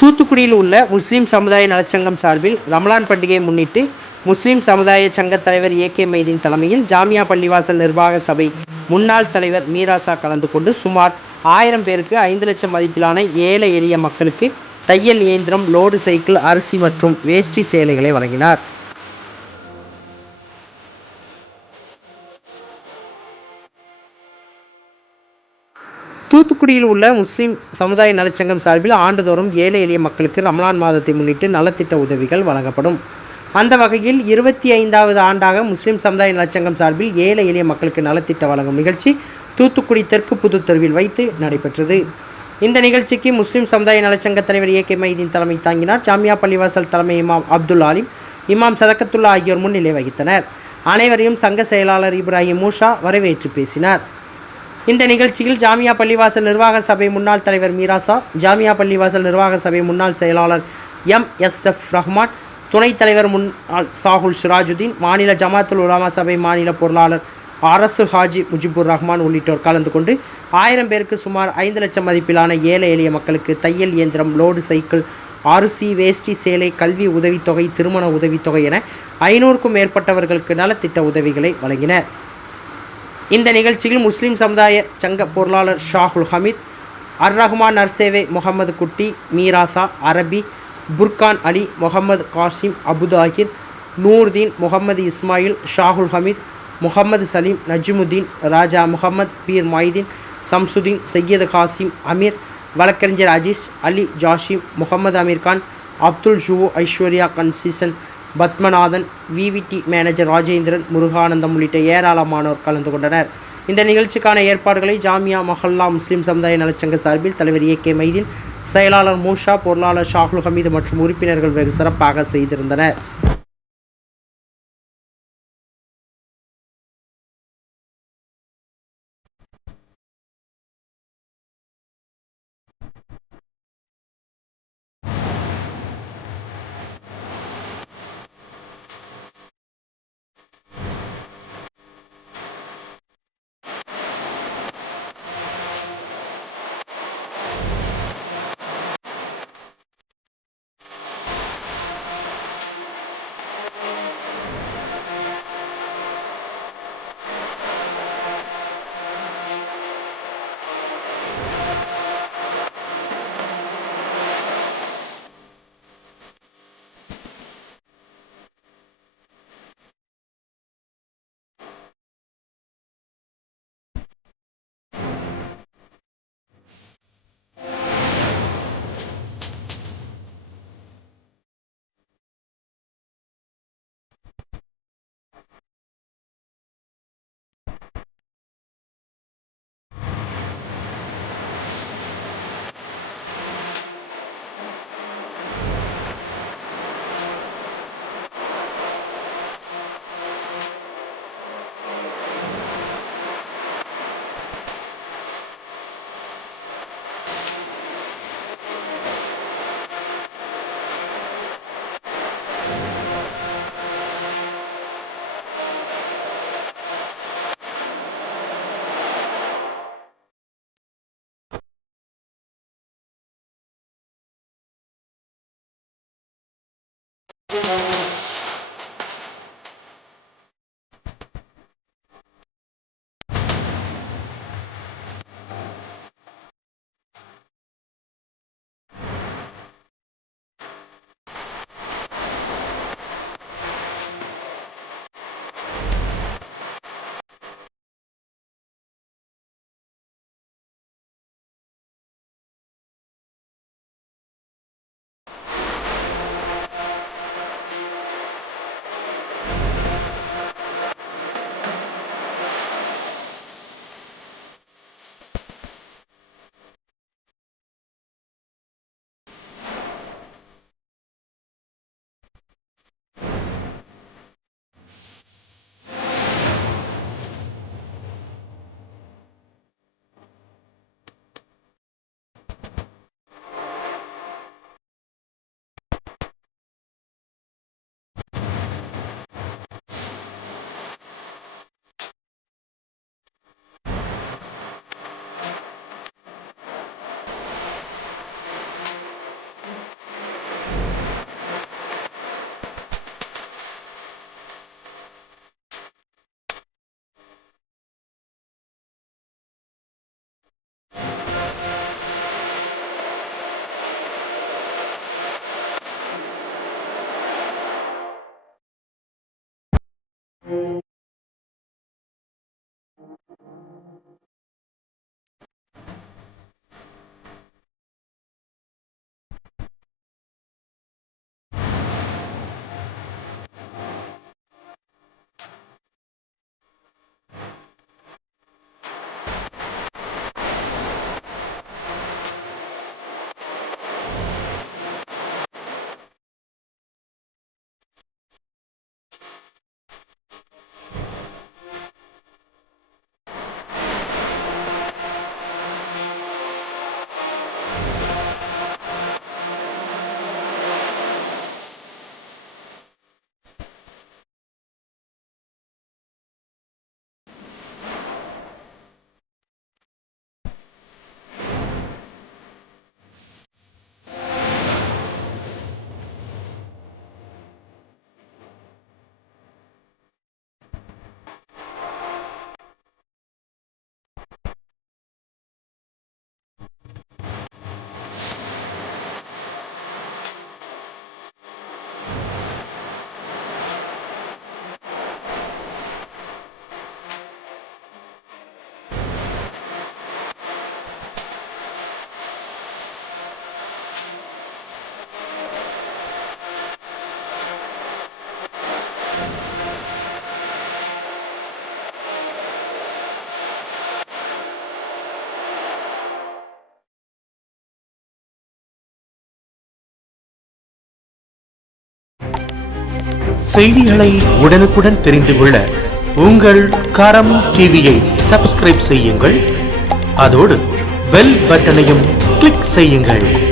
தூத்துக்குடியில் உள்ள முஸ்லிம் சமுதாய நலச்சங்கம் சார்பில் ரமலான் பண்டிகையை முன்னிட்டு முஸ்லிம் சமுதாய சங்க தலைவர் ஏ.கே. மைதீன் தலைமையில் ஜாமியா பள்ளிவாசல் நிர்வாக சபை முன்னாள் தலைவர் மீராசா கலந்து கொண்டு சுமார் 1000 பேருக்கு 5 லட்சம் மதிப்பிலான ஏழை எளிய மக்களுக்கு தையல் இயந்திரம், லோடு சைக்கிள், அரிசி மற்றும் வேஷ்டி சேலைகளை வழங்கினார். தூத்துக்குடியில் உள்ள முஸ்லிம் சமுதாய நலச்சங்கம் சார்பில் ஆண்டுதோறும் ஏழை எளிய மக்களுக்கு ரமலான் மாதத்தை முன்னிட்டு நலத்திட்ட உதவிகள் வழங்கப்படும். அந்த வகையில் 25வது ஆண்டாக முஸ்லிம் சமுதாய நலச்சங்கம் சார்பில் ஏழை எளிய மக்களுக்கு நலத்திட்ட வழங்கும் நிகழ்ச்சி தூத்துக்குடி தெற்கு புதுத்தெருவில் வைத்து நடைபெற்றது. இந்த நிகழ்ச்சிக்கு முஸ்லிம் சமுதாய நலச்சங்க தலைவர் ஏ.கே. மைதீன் தலைமை தாங்கினார். ஜாமியா பள்ளிவாசல் தலைமை இமாம் அப்துல் ஆலிம், இமாம் சதகத்துல்லா ஆகியோர் முன்னிலை வகித்தனர். அனைவரையும் சங்க செயலாளர் இப்ராஹிம் மூஷா வரவேற்று பேசினார். இந்த நிகழ்ச்சியில் ஜாமியா பள்ளிவாசல் நிர்வாக சபை முன்னாள் தலைவர் மீராசா, ஜாமியா பள்ளிவாசல் நிர்வாக சபை முன்னாள் செயலாளர் எம்.எஸ்.எஃப். ரஹ்மான், துணைத் தலைவர் முன்னாள் சாகுல் சிராஜுதீன், மாநில ஜமாத்துல் உலமா சபை மாநில பொருளாளர் அரசு ஹாஜி முஜிபுர் ரஹ்மான் உள்ளிட்டோர் கலந்து கொண்டு 1000 பேருக்கு சுமார் 5 லட்சம் மதிப்பிலான ஏழை எளிய மக்களுக்கு தையல் இயந்திரம், லோடு சைக்கிள், அரிசி, வேஷ்டி சேலை, கல்வி உதவித்தொகை, திருமண உதவித்தொகை என 500க்கும் மேற்பட்டவர்களுக்கு நலத்திட்ட உதவிகளை வழங்கினர். இந்த நிகழ்ச்சியில் முஸ்லிம் சமுதாய சங்க பொருளாளர் ஷாகுல் ஹமீத், அர்-ரஹ்மான் நர்சேவே, முகமது குட்டி, மீராசா, அரபி, புர்கான் அலி, முகமது காசிம், அபுதாகிர், நூர்தீன், முகமது இஸ்மாயில், ஷாகுல் ஹமீத், முகமது சலீம், நஜ்முதீன், ராஜா முகமது, பீர் மைதீன், சம்சுதீன், சையது காசிம், அமீர், வழக்கறிஞர் அஜீஸ், அலி ஜாஷிம், முகமது அமீர்கான், அப்துல் ஷுவு, ஐஸ்வர்யா கன்சிசன், பத்மநாதன், விவிடி மேனேஜர் ராஜேந்திரன், முருகானந்தம் உள்ளிட்ட ஏராளமானோர் கலந்து கொண்டனர். இந்த நிகழ்ச்சிக்கான ஏற்பாடுகளை ஜாமியா மஹல்லா முஸ்லிம் சமுதாய நலச்சங்க சார்பில் தலைவர் ஏ.கே. மைதீன், செயலாளர் மூஷா, பொருளாளர் ஷாகுல் ஹமீது மற்றும் உறுப்பினர்கள் வெகு சிறப்பாக செய்திருந்தனர். செய்திகளை உடனுக்குடன் தெரிந்து கொள்ள உங்கள் கரம் டிவியை சப்ஸ்கிரைப் செய்யுங்கள். அதோடு பெல் பட்டனையும் கிளிக் செய்யுங்கள்.